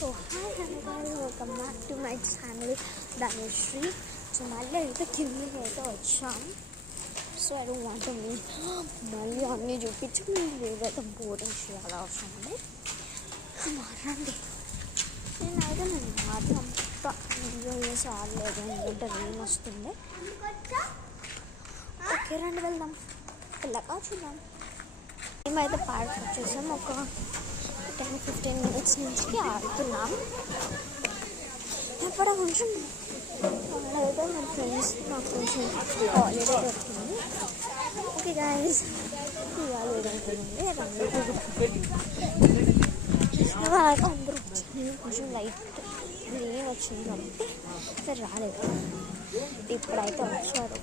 So hi hello welcome back to my channel Dhanushree. So మళ్ళీ అయితే కిందకి అయితే వచ్చాం. So I don't want me మళ్ళీ అన్నీ చూపించి మీరు ఏదైతే బోరింగ్ చేయాలి అవసరం అండి. మారండి నేనైతే మాత్రం వీడియో చేసి ఆడలేదు, ఎందుకంటే రేమ్ వస్తుంది. ఓకే రండి వెళ్దాం, వెళ్ళాక చూద్దాం. మేమైతే పార్క్ వచ్చేసాం. ఒక 10-15 minutes నుంచి ఆడుతున్నాం. అక్కడ కొంచెం ఆడైతే మన ఫ్రెండ్స్ నాకు కొంచెం హాలిడే దొరికింది. ఓకే గైస్, ఇవాళ ఏదనుకుంది అందరూ వచ్చింది. కొంచెం లైట్ గ్రీన్ వచ్చింది కాబట్టి సరే రాలేదు. ఇప్పుడైతే వచ్చారు.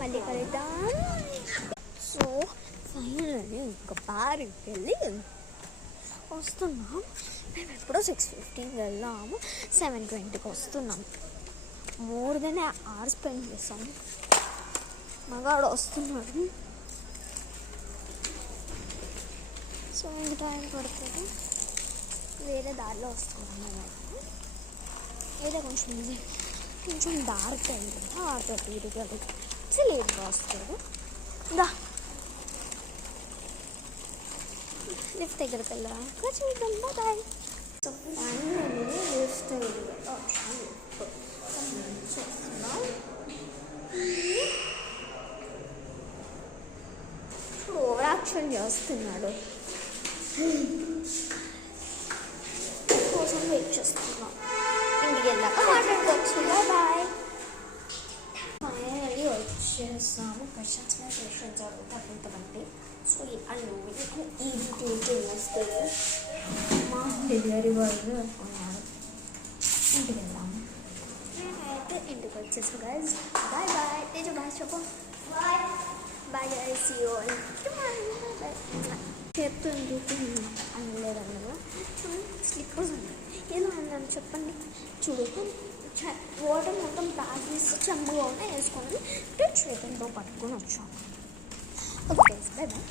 మళ్ళీ కలుద్దాం. సో ఫైనల్లీ ఇంకా పార్క్కి వెళ్ళి వస్తున్నాం. మేము ఎప్పుడో 6:15 వెళ్ళాము, 7:20కి వస్తున్నాం. మోర్ దెన్ అవర్ స్పెండ్ చేస్తాం. మగాడు వస్తున్నాడు. సో ఇంక టైం పడుతుంది. వేరే దారిలో వస్తున్నాం మేమైతే. ఏదో కొంచెం డార్క్ అయింది కదా, ఆటో తిరిగదు లేట్గా వస్తాడు. దా లిఫ్ట్ దగ్గరికి వెళ్ళాక చూద్దాం. బాయ్. సో ఫైనల్లీ లిఫ్ట్ చేస్తున్నాం. ఇప్పుడు ఓవర్ యాక్షన్ చేస్తున్నాడు, కోసం వెయిట్ చేస్తున్నాం. ఇంటికి వెళ్ళాక మాట్లాడుకోవచ్చు. బాయ్. ఫైనల్లీ వచ్చేసాము. క్వశ్చన్స్ మీద క్వశ్చన్స్ జరుగుతాయి కొంతమంది. సో అల్లు మీకు ఈజీ వస్తుంది. మా డెలివరీ బాయ్ ఉన్నాడు. ఇంటికి వెళ్దాము. నేనైతే ఇంటికి వచ్చేసాను guys. Bye bye. Teju bye చెప్పు. Bye bye guys. See you all. చెప్తుంది అనలేదు అందులో స్లిప్పర్స్ ఉన్నాయి. ఎలా అన్నాను చెప్పండి. చూడు, వాటర్ మొత్తం ప్యాక్ చేసి చెంబులోనే వేసుకొని చేతులతో పట్టుకొని వచ్చాను. Okay bye bye.